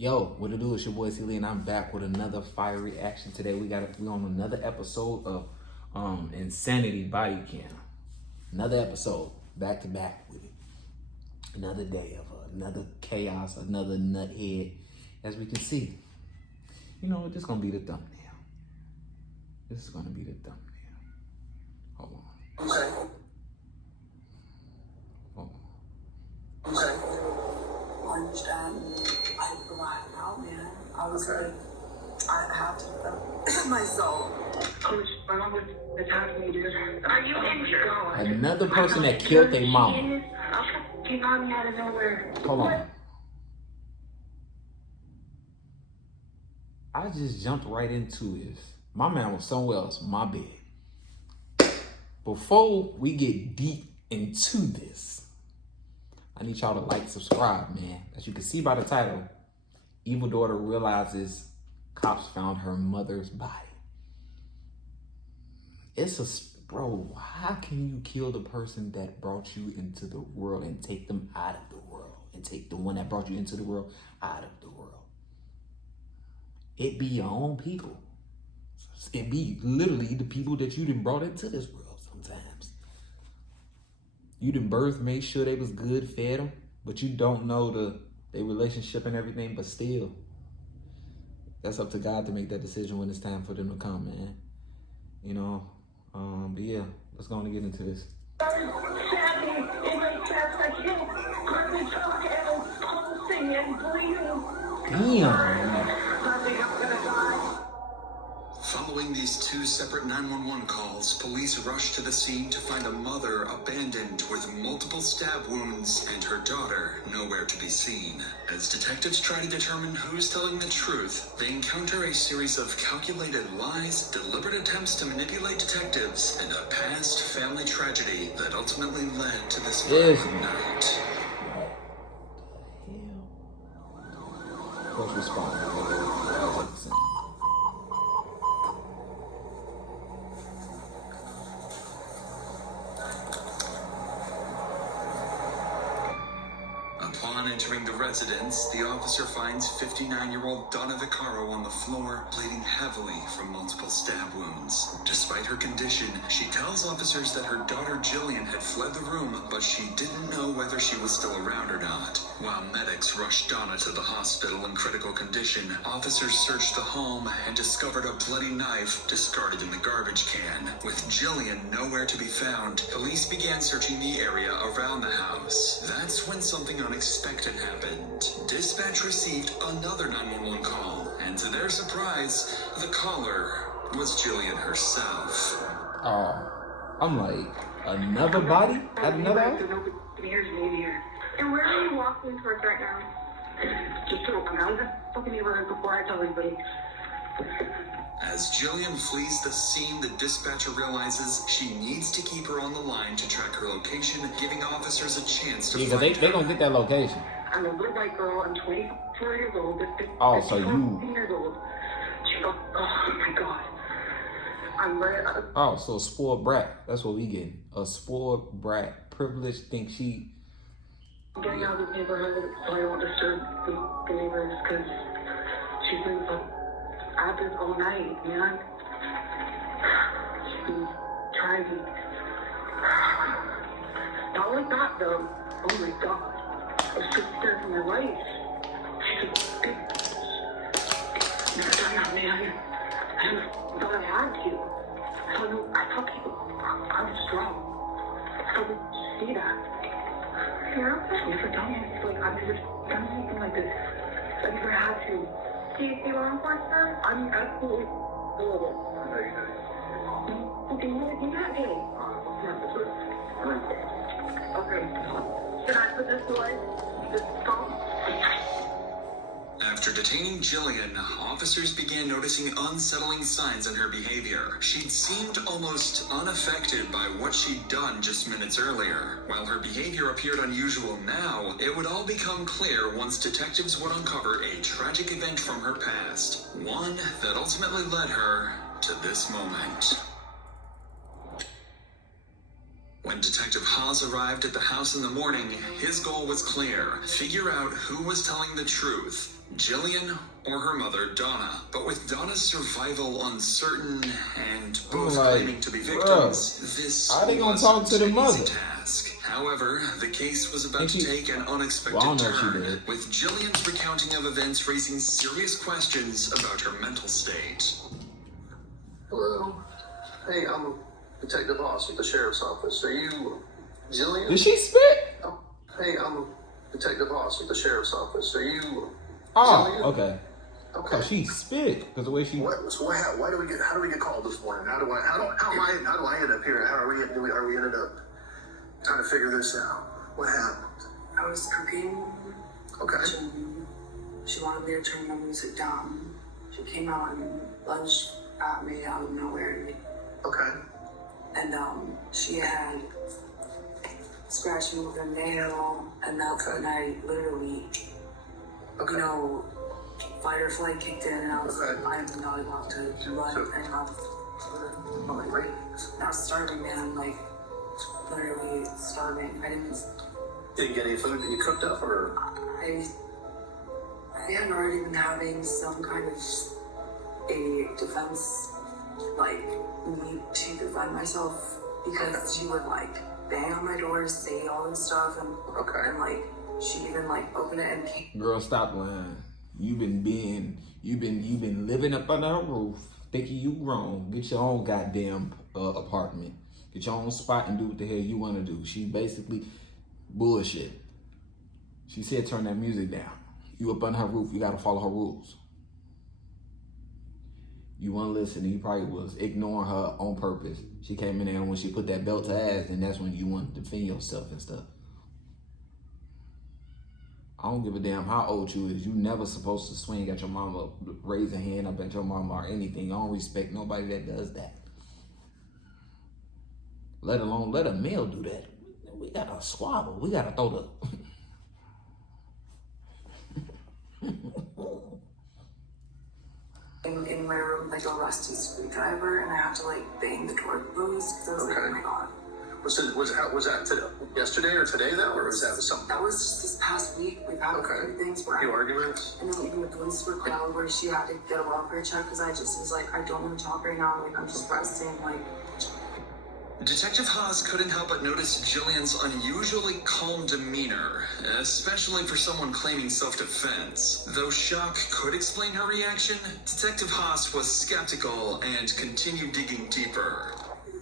Yo, what it do? It's your boy IamTeeLee, and I'm back with another fire reaction. Today we on another episode of Insanity Body Cam. Another episode, back to back with it. Another day of another chaos, another nuthead. As we can see, you know, this is gonna be the thumbnail. This is gonna be the thumbnail. Hold on. Okay. Hold on. Okay. I understand. I didn't know how to man. I was like, I have to defend myself. My mom was attacking me, dude. Are you injured? Another person that killed their mama. Came on me out of nowhere. Hold on. I just jumped right into this. My man was somewhere else. My bad. Before we get deep into this, I need y'all to like, subscribe, man. As you can see by the title, evil daughter realizes cops found her mother's body. Bro, how can you kill the person that brought you into the world and take them out of the world? And take the one that brought you into the world out of the world? It be your own people. It be literally the people that you done brought into this world sometimes. You done birthed, made sure they was good, fed them, but you don't know their relationship and everything, but still. That's up to God to make that decision when it's time for them to come, man. You know, but yeah, let's go on and get into this. Damn. Following these two separate 911 calls, police rushed to the scene to find a mother abandoned with multiple stab wounds and her daughter nowhere to be seen. As detectives try to determine who's telling the truth, they encounter a series of calculated lies, deliberate attempts to manipulate detectives, and a past family tragedy that ultimately led to this violent night. First responder. Upon entering the residence, the officer finds 59-year-old Donna Vaccaro on the floor, bleeding heavily from multiple stab wounds. Despite her condition, she tells officers that her daughter Jillian had fled the room, but she didn't know whether she was still around or not. While medics rushed Donna to the hospital in critical condition, officers searched the home and discovered a bloody knife discarded in the garbage can. With Jillian nowhere to be found, police began searching the area around the house. That's when something unexpected happened. Dispatch received another 911 call, and to their surprise, the caller was Jillian herself. Oh, I'm like, another body at another house? And where are you walking towards right now? Just around the fucking neighborhood before I tell anybody. As Jillian flees the scene, the dispatcher realizes she needs to keep her on the line to track her location, giving officers a chance to find her. They gonna get that location. I'm a little white girl. I'm 24 years old. Oh, so you... years old. Oh my God. I'm ready. Oh, so a spoiled brat. That's what we getting. A spoiled brat. Privileged, think she... I'm getting out of this neighborhood so I don't disturb the neighbors because she's been at this all night, man. She's been trying to... Not like that, though. Oh my God. It's just scared for my life. She's just big. Never done that, man. I thought I had to. I thought people... I was strong. I would see that. Yeah, I've never done it. Like, I've never done anything like this. I never had to. Do you see law enforcement? I'm absolutely horrible. Okay, you're not gay. Okay. Should I put this away? This phone? After detaining Jillian, officers began noticing unsettling signs in her behavior. She'd seemed almost unaffected by what she'd done just minutes earlier. While her behavior appeared unusual now, it would all become clear once detectives would uncover a tragic event from her past. One that ultimately led her to this moment. When When Detective Haas arrived at the house in the morning, his goal was clear: figure out who was telling the truth, Jillian or her mother, Donna. But with Donna's survival uncertain and both claiming to be victims, this wasn't an easy task. However, the case was about to take an unexpected turn, with Jillian's recounting of events raising serious questions about her mental state. Hello. Hey, I'm Detective Haas with the Sheriff's Office. Are you Jillian? Did she spit? Oh, hey, I'm Detective Haas with the Sheriff's Office. Are you Jillian? Oh, okay. Okay. Oh, she spit because the way she. So why do we get? How do we get called this morning? How do I end up here? Are we ended up trying to figure this out? What happened? I was cooking. Okay. She wanted me to turn my music down. She came out and lunged at me out of nowhere. Okay. And she had scratched me with a nail, and that's when I literally, you know, fight or flight kicked in, and I was I did not want to run, and I was starving, man, like literally starving. I didn't get any food that you cooked up, or I had already been having some kind of a defense, like need to defend myself, because she would like bang on my door, say all this stuff, and like she even like open it and Girl, stop lying. You've been living up under her roof, thinking you grown. Get your own goddamn apartment. Get your own spot and do what the hell you want to do. She basically bullshit. She said turn that music down. You up under her roof, you gotta follow her rules. You want to listen, and you probably was ignoring her on purpose. She came in there, and when she put that belt to ass, and that's when you want to defend yourself and stuff. I don't give a damn how old you is. You never supposed to swing at your mama, raise a hand up at your mama or anything. I don't respect nobody that does that. Let alone let a male do that. We got to squabble. We got to throw the... in my room like a rusty screwdriver, and I have to like bang the door closed because I was like, oh my god. Was that today, yesterday or today though, or was that something? That was just this past week. We've had a few things where few arguments. And then even the police were called where she had to get a welfare check because I just was like, I don't want to talk right now. Like I'm just resting. Like. Detective Haas couldn't help but notice Jillian's unusually calm demeanor, especially for someone claiming self-defense. Though shock could explain her reaction, Detective Haas was skeptical and continued digging deeper.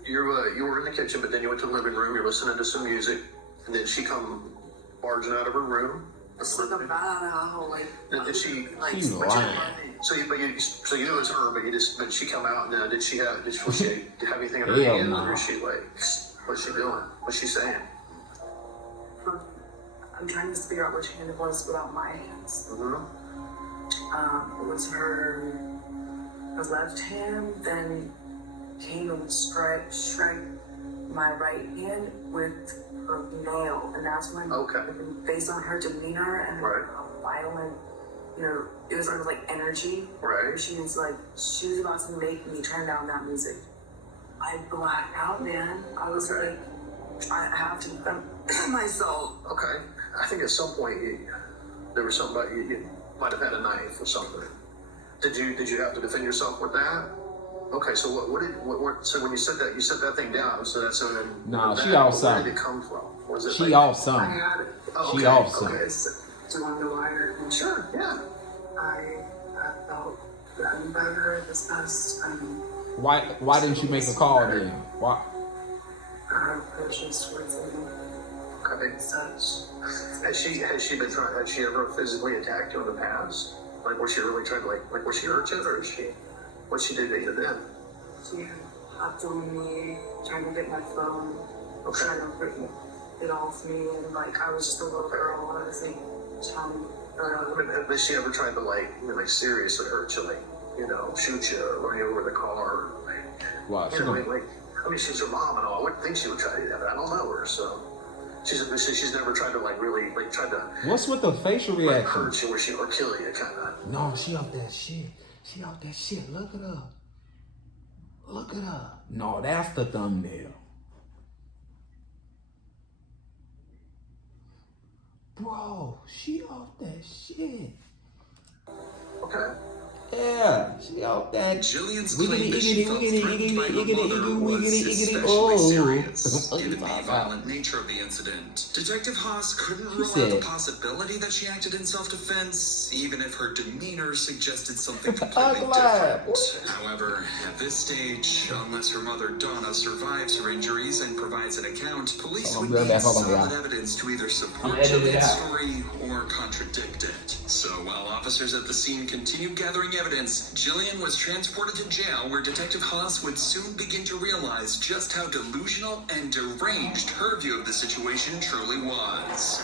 You were in the kitchen, but then you went to the living room. You're listening to some music, and then she come barging out of her room. It's like a bad like. Did she? Like, She's lying. So you knew it was her, but she come out, and was she have anything in her Hell hand, no. or is she like, what's she doing? What's she saying? I'm trying to figure out which hand it was without my hands. Mm-hmm. It was her left hand, then came and struck my right hand with her nail, and that's when, based on her demeanor and her violent, you know, it was sort of like energy. Right. She was about to make me turn down that music. I blacked out, man. I was like, I have to defend myself. Okay. I think at some point there was something about you might have had a knife or something. Did you have to defend yourself with that? Okay, so so when you said that thing down, so that's she off something. Where did it come from? Was it She off something. She off something. Do you want to know why? Sure, yeah. I felt threatened by her this past. Why didn't you make a call then? Why? Her approaches towards me. Okay. Such. Has she ever physically attacked you in the past? Like, was she really trying to like was she hurt you, or what she did to you then? She hopped on me, trying to get my phone, trying to rip it off me, and like I was just a little girl, and I was like trying to. Has she ever tried to like really seriously hurt you, like, you know, shoot you or run you over the car? Wow, you know, I mean, she's your mom and all. I wouldn't think she would try to do that, but I don't know her, so she's never tried to like really like try to. What's with the facial reaction? Hurt you or kill you, kind of. No, she off that shit. She off that shit. Look at her. Look at her. No, that's the thumbnail. Bro, she off that shit. Okay. Yeah, she off that. Jillian's claim that she felt threatened by her mother was especially serious, given the violent nature of the incident. Detective Haas couldn't rule out the possibility that she acted in self-defense, even if her demeanor suggested something completely different. However, at this stage, unless her mother Donna survives her injuries and provides an account, police would need solid evidence to either support Jillian's story or contradict it. So while officers at the scene continued gathering evidence, Jillian was transported to jail, where Detective Haas would soon begin to realize just how delusional and deranged her view of the situation truly was.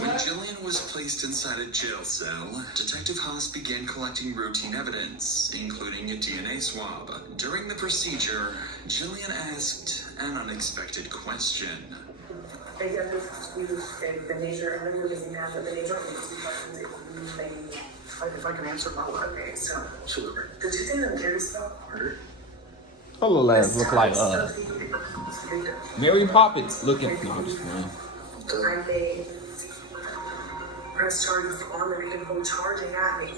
When Jillian was placed inside a jail cell, Detective Haas began collecting routine evidence, including a DNA swab. During the procedure, Jillian asked an unexpected question. They get this the nature of it, doesn't have the nature of it. If I can answer my way. Okay, so Sure. did you think that Gary stuff? Her little ass look like Mary Poppins looking. No, I'm just playing. And they press charges on the people charging at me.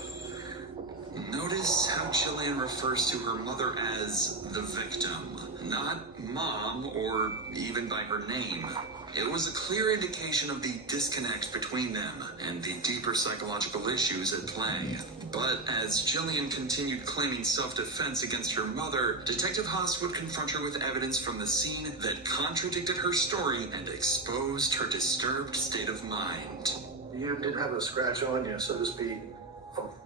Notice how Jillian refers to her mother as the victim, not mom or even by her name. It was a clear indication of the disconnect between them and the deeper psychological issues at play. But as Jillian continued claiming self-defense against her mother, Detective Haas would confront her with evidence from the scene that contradicted her story and exposed her disturbed state of mind. You didn't have a scratch on you, so to speak.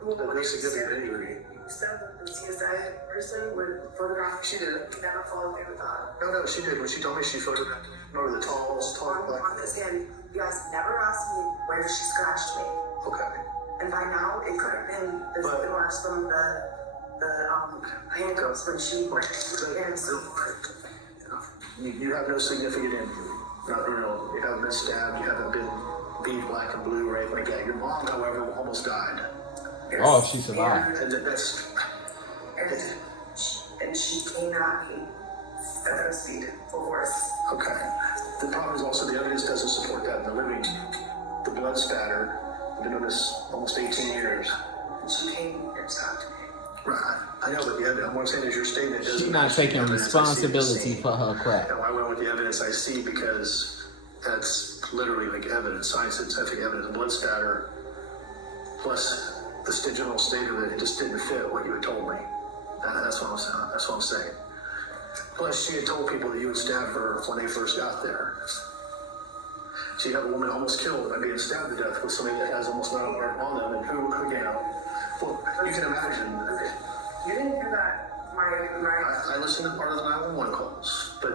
No significant injury. Said that the CSI person would photograph. She did. Never followed me with that. No, she did. When she told me she photographed the tall black. On this end, you guys never asked me where she scratched me. Okay. And by now, it could have been the marks from the handcuffs when she went and so forth. You have no significant injury. You haven't been stabbed. You haven't been beat black and blue or anything like that. Your mom, however, almost died. Oh, she survived. And that's. And she came at me at her speed, full force. Okay. The problem is also the evidence doesn't support that in the living. The blood spatter. I've been doing this almost 18 years. And she came and stopped me. Right. I know, but the evidence, what I'm saying is your statement doesn't. She's not taking responsibility for her crap. And I went with the evidence I see because that's literally like evidence, scientific evidence. Blood spatter plus the general state of it just didn't fit what you had told me. That's what I'm saying. That's what I'm saying. Plus, she had told people that you would stab her when they first got there. So you have a woman almost killed by being stabbed to death with somebody that has almost not a mark on them, and who well, you can imagine. You didn't hear that. I listened to part of the 911 calls, but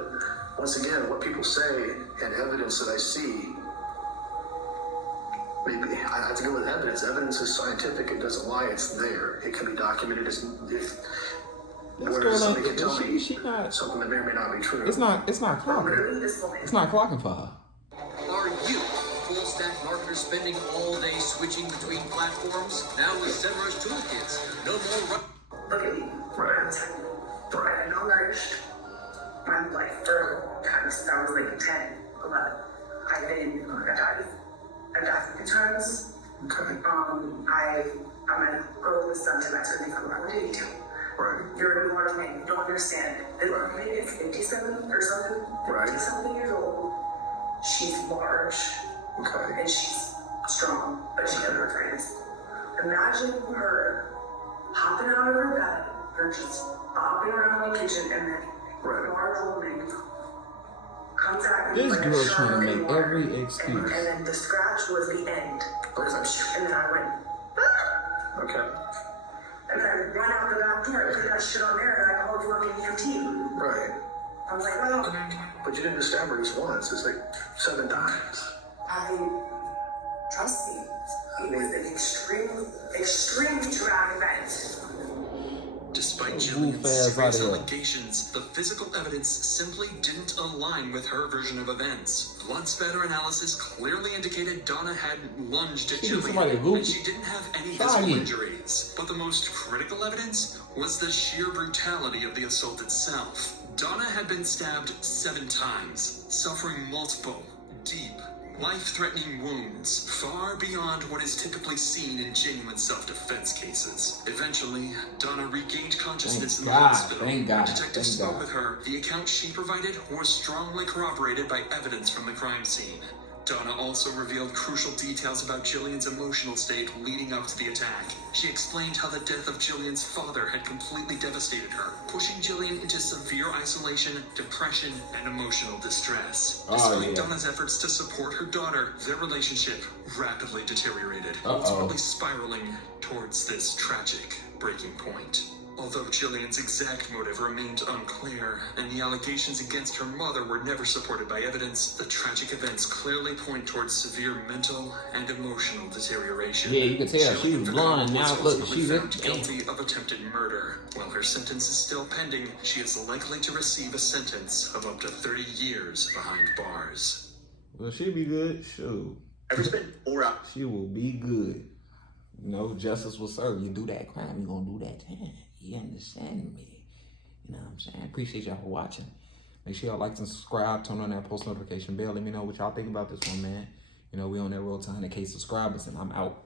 once again, what people say and evidence that I see, maybe I have to go with evidence. Evidence is scientific. It doesn't lie. It's there. It can be documented. Where somebody can tell me something that may or may not be true. It's not clocking. It's not clocking for her. Are you full-stack marketers spending all day switching between platforms? Now with SEMrush toolkits, no more. Look at me. I'm malnourished. I'm like third times. I was like 10, 11. I've been. I died a few times. Okay. I'm gonna go with something that's gonna become what did you do? Right. You're a mortal man. You don't understand. Maybe it's 57 or something. Right. 50-something years old. She's large. Okay. And she's strong, but she has arthritis. Imagine her hopping out of her bed, her just bopping around the kitchen, and then a large woman comes at me. This like girl a trying to make sharp every excuse. And then the scratch was the end. And then I went, ah! Okay. And then I run out the back door, I put that shit on there, and I called fucking EMT. Right. I was like, oh. But you didn't stab her just once. It's like 7 times. Trust me, it was an extremely traumatic event. Despite Jillian's serious allegations, the physical evidence simply didn't align with her version of events. Blood spatter analysis clearly indicated Donna had lunged at Jillian, and she didn't have any physical injuries. But the most critical evidence was the sheer brutality of the assault itself. Donna had been stabbed 7 times, suffering multiple, deep, life-threatening wounds, far beyond what is typically seen in genuine self-defense cases. Eventually, Donna regained consciousness in the hospital. Thank God. When detectives spoke with her, the account she provided was strongly corroborated by evidence from the crime scene. Donna also revealed crucial details about Jillian's emotional state leading up to the attack. She explained how the death of Jillian's father had completely devastated her, pushing Jillian into severe isolation, depression, and emotional distress. Despite Donna's efforts to support her daughter, their relationship rapidly deteriorated, ultimately spiraling towards this tragic breaking point. Although Jillian's exact motive remained unclear, and the allegations against her mother were never supported by evidence, the tragic events clearly point towards severe mental and emotional deterioration. Yeah, you can tell she was blonde. Now look, she's found guilty of attempted murder. While her sentence is still pending, she is likely to receive a sentence of up to 30 years behind bars. Well, she'll be good. Shoot. Ever spent 4 hours? She will be good. You know, justice will serve. You do that crime, you're gonna do that time. You understand me? You know what I'm saying? Appreciate y'all for watching. Make sure y'all like and subscribe. Turn on that post notification bell. Let me know what y'all think about this one, man. You know, we on that road to 100K subscribers, and I'm out.